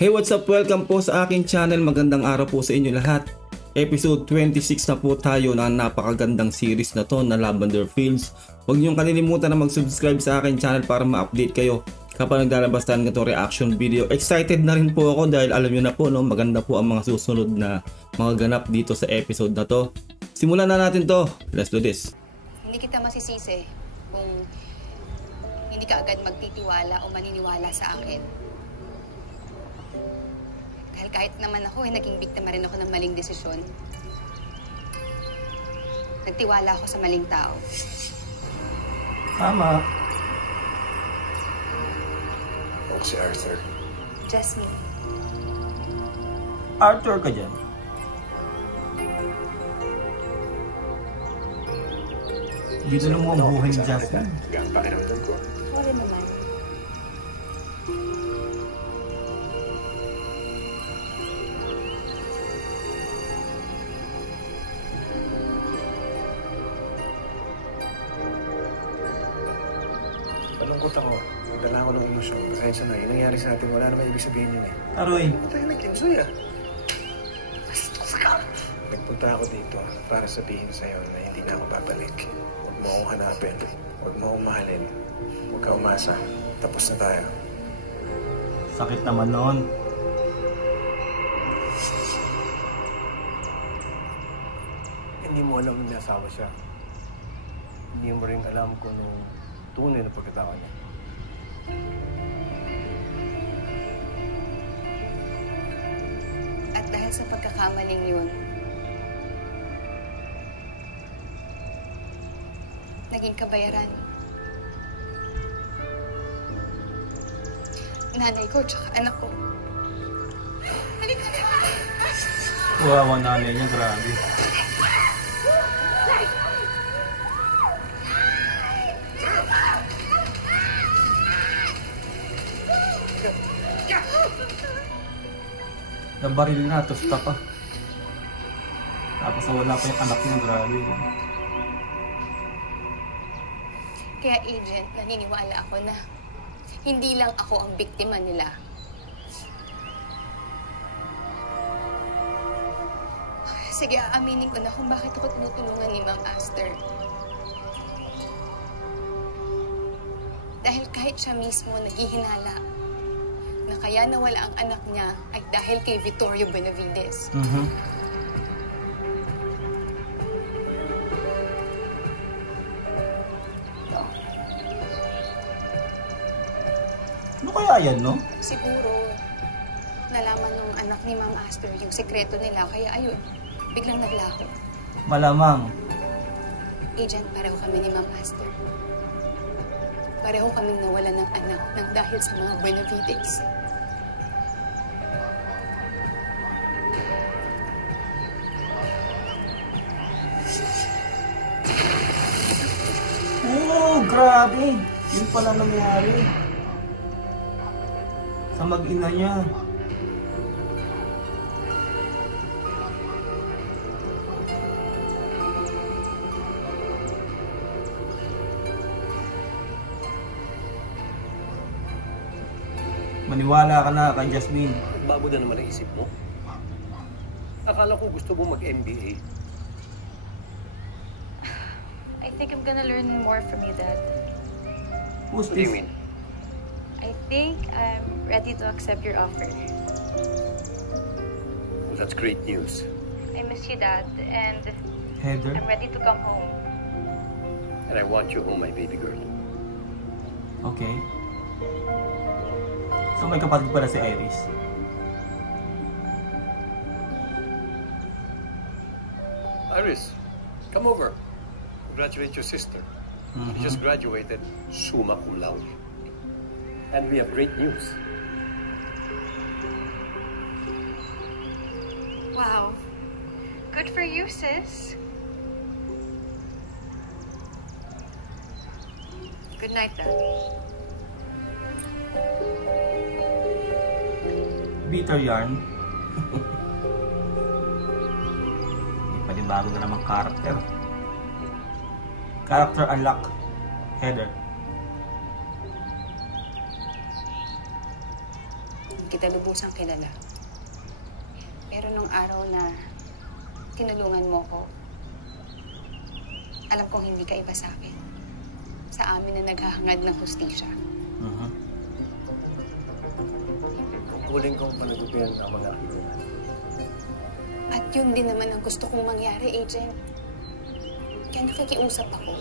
Hey, what's up? Welcome po sa aking channel. Magandang araw po sa inyo lahat. Episode 26 na po tayo na napakagandang series na to na Lavender Fields. Huwag niyong kalilimutan na mag-subscribe sa aking channel para ma-update kayo kapag naglalabas tayo ng reaction video. Excited na rin po ako dahil alam niyo na po, no, maganda po ang mga susunod na mga ganap dito sa episode na to. Simulan na natin to. Let's do this. Hindi kita masisisi kung hindi ka agad magtitiwala o maniniwala sa akin. Dahil kahit naman ako, naging biktima rin ako ng maling desisyon. Nagtiwala ako sa maling tao. Tama. Ako si Arthur. Jasmine. Arthur ka dyan. Dito lang mo ang buhay ni Jasmine. Gaan pakiramdam ko. Wala naman. Malungkot ako. Nagdala ako ng emosyon. Pasensya na. Yung nangyari sa atin, wala naman ibig sabihin yun eh. Aroy. Ano tayo nag-enjoy ah? Bastos ka! Nagpunta ako dito para sabihin sa'yo na hindi na ako babalik. Huwag mo akong hanapin. Huwag mo akong mahalin. Huwag ka umasa. Tapos na tayo. Sakit naman nun. Hindi mo alam na asawa siya. Hindi mo rin alam kung anong tunay na pagkatao niya. At dahil sa pagkakamaling yun, naging kabayaran. Nanay ko tsaka anak ko. Halika na! Wawa nanay niya, grabe. Nabaril na, tusta pa. Tapos wala pa yung anak niya, grabe. Kaya agent, naniniwala ako na hindi lang ako ang biktima nila. Sige, aaminin ko na kung bakit ako tinutulungan ni Ma'am Aster. Dahil kahit siya mismo naghihinala na kaya nawala ang anak niya ay dahil kay Vittorio Benavides. Ano kaya yan, no? Siguro, nalaman ng anak ni Ma'am Aster yung sekreto nila, kaya ayun, biglang naglaho. Malamang. Agent, pareho kami ni Ma'am Aster. Pareho kaming nawalan ng anak nang dahil sa mga Benavides. Oh, grabe. Yun pala nangyari. Sa mag-ina niya. Maniwala ka na kay Jasmine. Bago na naman ang isip mo. Akala ko gusto mo mag-MBA. I think I'm gonna learn more from you, Dad. Who's What do you this? mean? I think I'm ready to accept your offer. Well, that's great news. I miss you, Dad, and Heather? I'm ready to come home. And I want you home, my baby girl. Okay. So may kapatid pala si Iris. Iris, come over. Congratulate your sister. She just graduated summa cum laude. And we have great news. Wow. Good for you, sis. Good night, Dad. Bitter yarn. May panibago na namang character. Character unlock. Heather. kita lubusang kilala. Pero nung araw na tinulungan mo ko, alam kong hindi ka iba sa akin. Sa amin na naghahangad ng hustisya. Huling kong panagupihan ang mga nakikita. At yun din naman ang gusto kong mangyari, Agent. Kaya nakikiusap ako.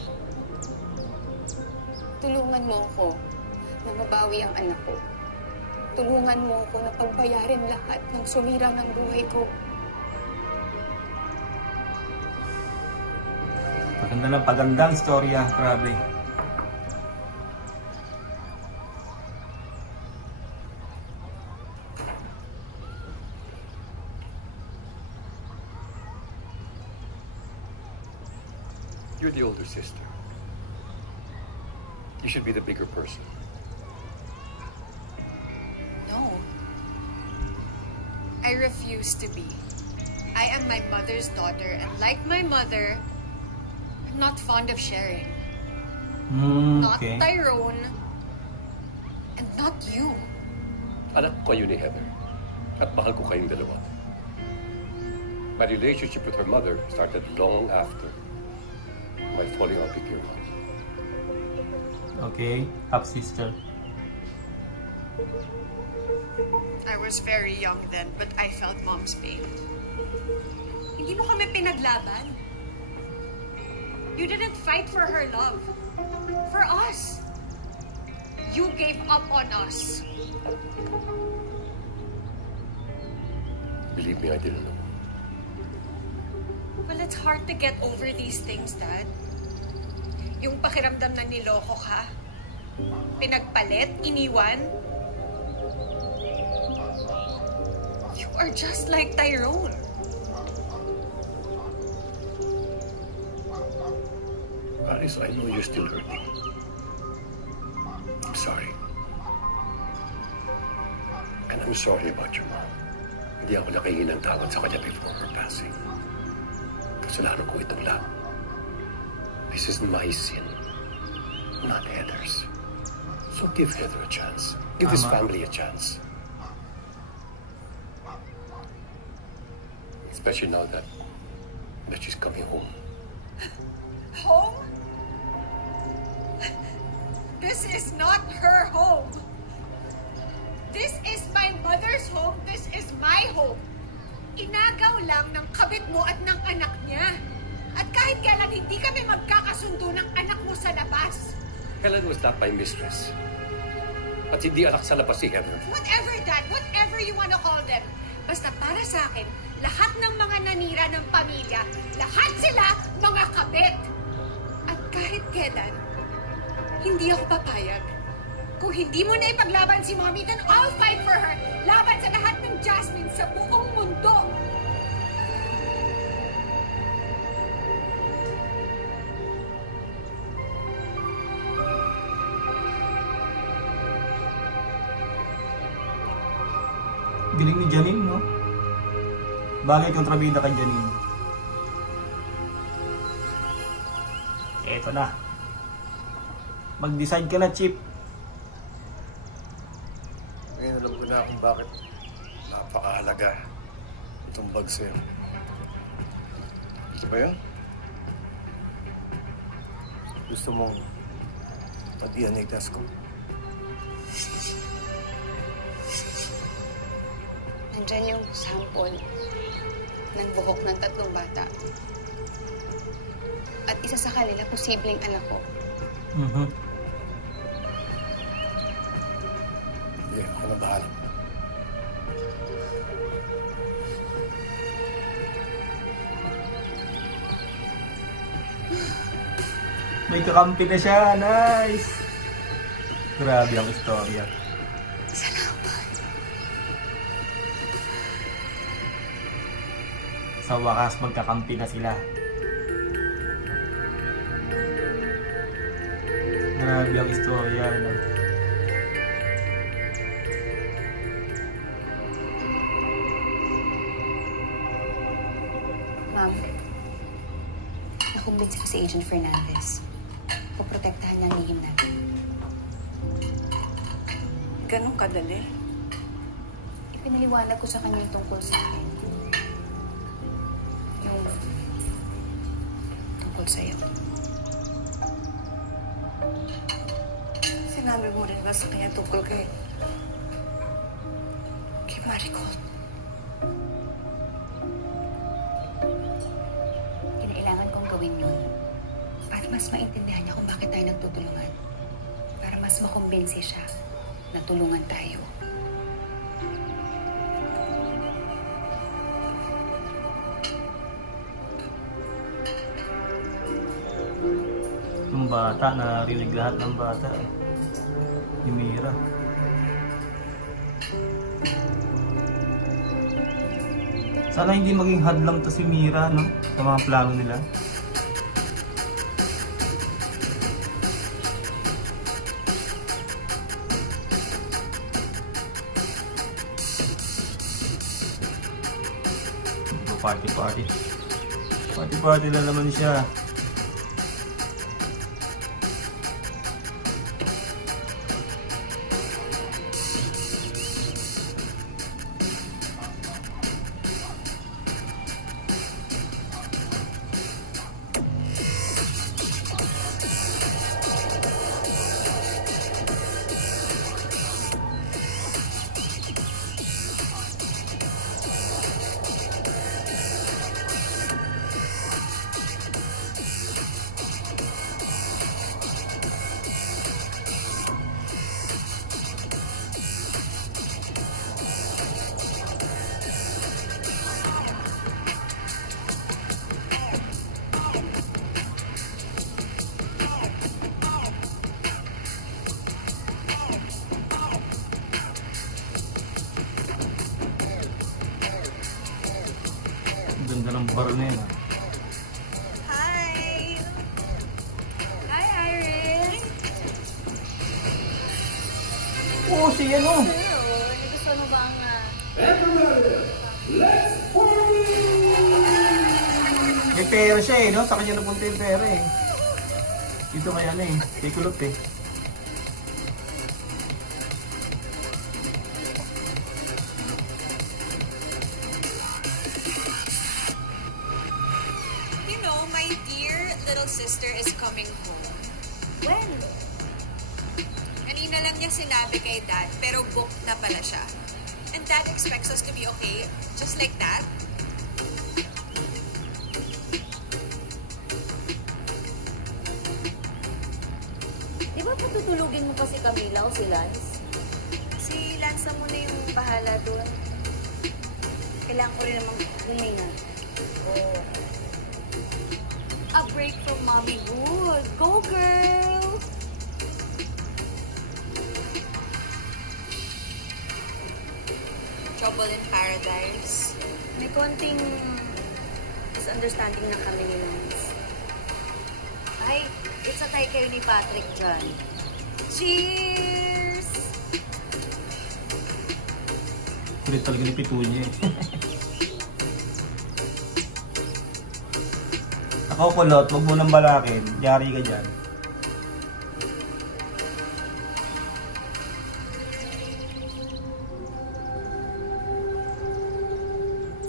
Tulungan mo ako na mabawi ang anak ko. Tulungan mo ako na pagbayarin lahat ng sumira ng buhay ko. Pagandang istorya, grabe. You're the older sister. You should be the bigger person. No. I refuse to be. I am my mother's daughter, and like my mother, I'm not fond of sharing. Not Okay. Tyrone, and not you. Anak ko kayo ni Heather. At mahal ko kayong dalawa. My relationship with her mother started long after my falling out with your mom. Okay, half-sister. I was very young then, but I felt mom's pain. Hindi mo kami pinaglaban. You didn't fight for her love. For us. You gave up on us. Believe me, I didn't know. Well, it's hard to get over these things, Dad. Yung pakiramdam na niloko ka, pinagpalit, iniwan. You are just like Tyrone. Alice, I know you're still hurting. I'm sorry. And I'm sorry about your mom. Hindi ako nakahingi ng tawad sa kanya before her passing. Kasalanan ko itong lahat. This is my sin, not Heather's. So give Heather a chance. Give this family a chance. Especially now that she's coming home. Home? This is not her home. This is my mother's home. This is my home. Inagaw lang ng kabit mo at ng anak niya. At kahit kailan hindi kami magkakasundo ng anak mo sa labas. Helen was not my mistress. At hindi anak sa labas si Heather. Whatever, Dad. Whatever you wanna call them. Basta para sa akin, lahat ng mga nanira ng pamilya, lahat sila mga kabit. At kahit kailan, hindi ako papayag. Kung hindi mo na ipaglaban si Mommy, then I'll fight for her. Laban sa lahat ng Jasmine sa buong mundo. Galing ni Janine, no? Bagay kontrabida kay Janine. Eto na. Mag-decide ka na, Chip. Ngayon alam ko na kung bakit napakahalaga itong bag sa'yo. Ito ba yun? Gusto mong mag-DNA test ko? Nandyan yung sample ng buhok ng 3 bata. At isa sa kanila, posibleng anak ko. Hindi, ako na bahala. May kakampi na siya. Nice! Grabe ang istorya. Salamat. Sa wakas, magkakampi na sila. Grabe ang istorya, no? Ma'am, nakumbinsi ko si Agent Fernandez. Poprotektahan niya ang lihim natin. Ganun kadali. pinaliwanag ko sa kanya tungkol sa akin. Yung tungkol sa'yo. Sinabi mo rin ba sa kanya tungkol kay Maricol? Kinailangan kong gawin yun para mas maintindihan niya kung bakit tayo nagtutulungan. Para mas makumbinsi siya na tulungan tayo. Yung bata, narinig lahat ng bata eh. Yung Mira. Sana hindi maging hadlang to si Mira, no? Sa mga plano nila. Party. Party na naman siya. Ganda ng bar na yun. Hi! Hi, Iris! Oo, si ano? Hindi gusto mo bang... May pera siya eh, no? Sa kanya napunta yung pera eh. Dito kaya ano eh, kay Kulot eh. You know, my dear little sister is coming home. When? Kanina lang niya sinabi kay Dad, pero booked na pala siya. And Dad expects us to be okay, just like that. Di ba patutulugin mo pa si Camila o si Lance? Si Lanza muna yung bahala doon. Kailangan ko rin namang huminga. Oh. A break from mommy good. Go, girl! Trouble in Paradise. May konting misunderstanding na kami ni Lance. Ay, itatay kayo ni Patrick dyan. Cheers! Kulit talaga ni Pitunya eh. Ako Kulot, wag mo nang balakin. Yari ka dyan.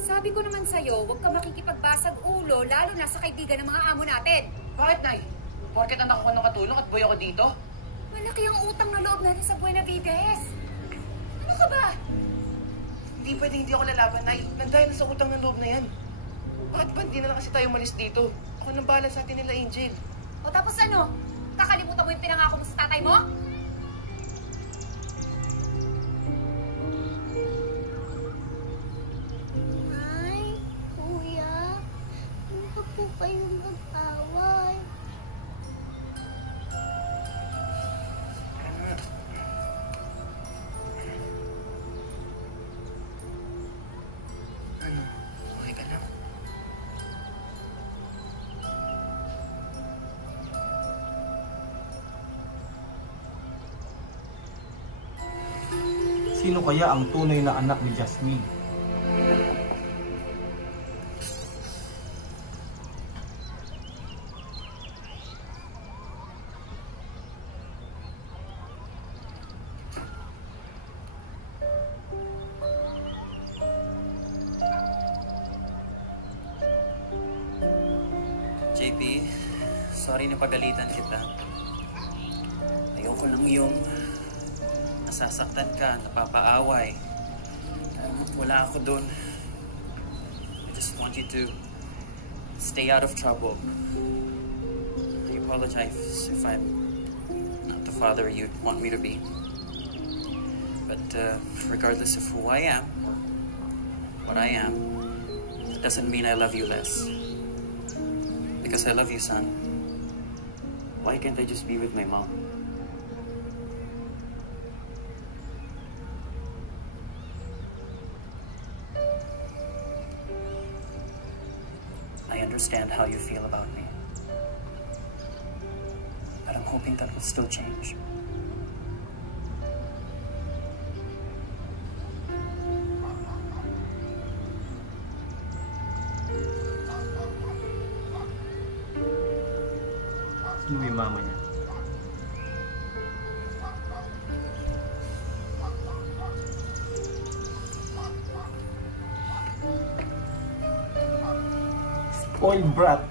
Sabi ko naman sa'yo, huwag ka makikipagbasag ulo, lalo na sa kaibigan ng mga amo natin. Bakit, Nay? Porket anak ko ng katulong at buhay ako dito? Malaki ang utang na loob natin sa Buena Vides. Ano ka ba? Hindi pwede hindi ako lalaban, Nay. Nandahil na sa utang ng loob na yan. Bakit ba hindi na lang kasi tayo umalis dito? Ako nang bahala sa atin nila, Angel. O tapos ano? Kakalimutan mo yung pinangako mo sa tatay mo? Ay, kuya, ano ka po kayong mag-away? Ano? Okay ka lang? Sino kaya ang tunay na anak ni Jasmine? B. Sorry na pagalitan kita. Ayoko lang yung nasasaktan ka, napapaaway. Wala ako doon. I just want you to stay out of trouble. I apologize if I'm not the father you'd want me to be. But regardless of who I am, what I am, it doesn't mean I love you less. Because I love you, son. Why can't I just be with my mom? I understand how you feel about me. But I'm hoping that will still change. Sino yung mama niya? Spoiled brat.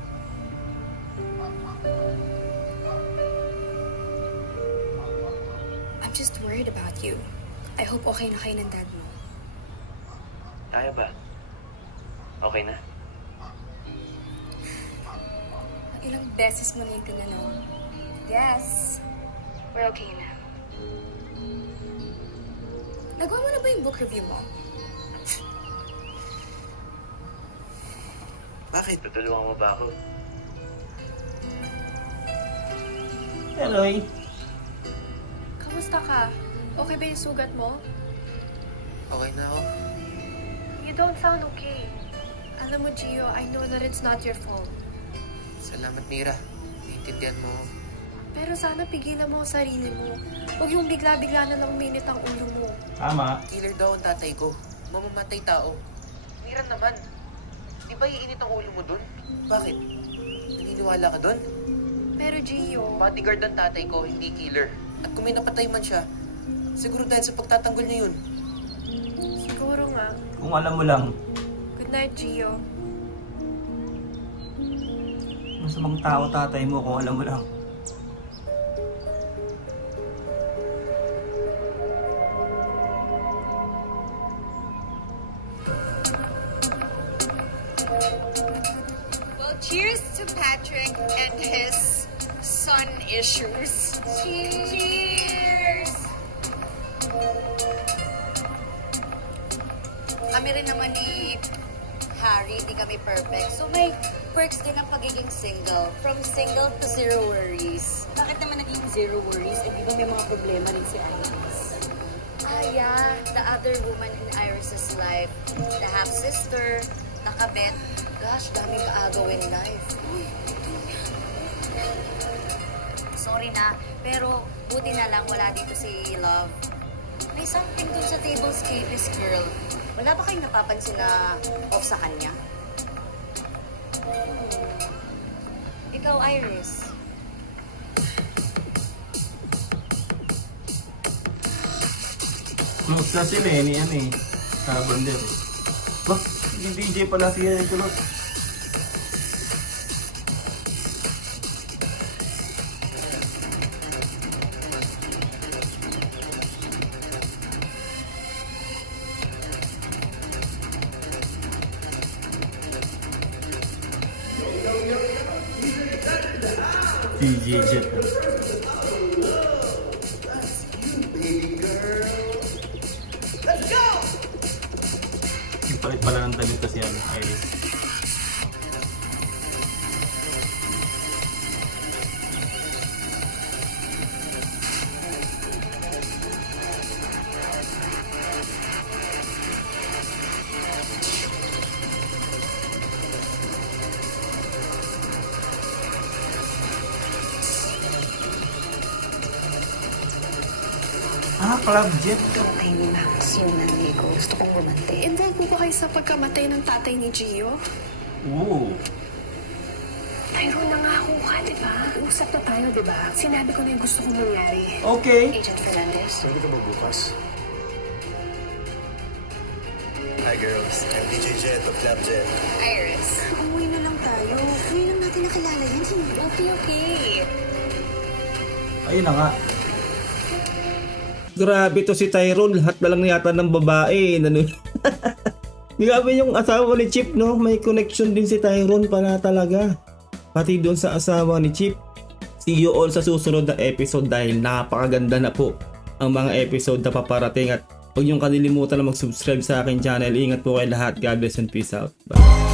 I'm just worried about you. I hope okay na kayo ng dad mo. Kaya ba? Okay na? Ilang beses mo na yung tinanong. Yes, we're okay na. Nagawa mo na ba yung book review mo? Bakit? Tutulungan mo ba ako? Hello. Kamusta ka? Okay ba yung sugat mo? Okay na ako. You don't sound okay. Alam mo, Gio, I know that it's not your fault. Salamat, Mira. Naiintindihan mo ako. Pero sana pigilan mo ang sarili mo. Huwag yung bigla-bigla na lang uminit ang ulo mo. Tama. Killer daw ang tatay ko. Mamamatay tao. Mira naman. Di ba iinit ang ulo mo dun? Bakit? Naniniwala ka dun? Pero Gio... Bodyguard ang tatay ko, hindi killer. At kung may napatay man siya, siguro dahil sa pagtatanggol niya yun. Siguro nga. Kung alam mo lang. Good night, Gio. Masamang tao tatay mo kung alam mo lang. Well, cheers to Patrick and his son issues. Cheers! Kami rin naman ni Harry, di kami perfect. So may perks din ang pagiging single. From single to zero worries. Bakit naman naging zero worries? Eh, di ba may mga problema rin si Iris? Ah, yeah. The other woman in Iris's life. The half-sister, nakabet. Gosh, daming kaagaw in life. Sorry na, pero buti na lang wala dito si Love. May something dun sa tablescape, girl. Wala ba kayong napapansin na off sa kanya? Ikaw, Iris. Musta sila eh, ni ano eh. Kabander eh. Bah, yung DJ pala siya yung kulot. DJ Jet. Palit pala ng damit kasi yan, Iris. Ah, Club Jet. Tatay ni Max yung nanay ko. Gusto kong rumante. Involved po ba kayo sa pagkamatay ng tatay ni Gio? Oo. Tyro, nangako ka, di ba? Usap na tayo, di ba? Sinabi ko na yung gusto kong mangyari. Okay. Agent Fernandez. Pwede ka ba bukas? Hi girls, I'm DJ Jet of Club Jet. Iris. Umuwi na lang tayo. Ngayon lang natin nakilala yan. Okay. Ayun na nga. Grabe to si Tyrone, lahat na lang yata ng babae. Grabe yung asawa ni Chip, no? May connection din si Tyrone pala talaga. Pati doon sa asawa ni Chip. See you all sa susunod na episode dahil napakaganda na po ang mga episode na paparating. At huwag niyong kalilimutan na mag-subscribe sa akin channel. Ingat po kayo lahat. God bless and peace out. Bye.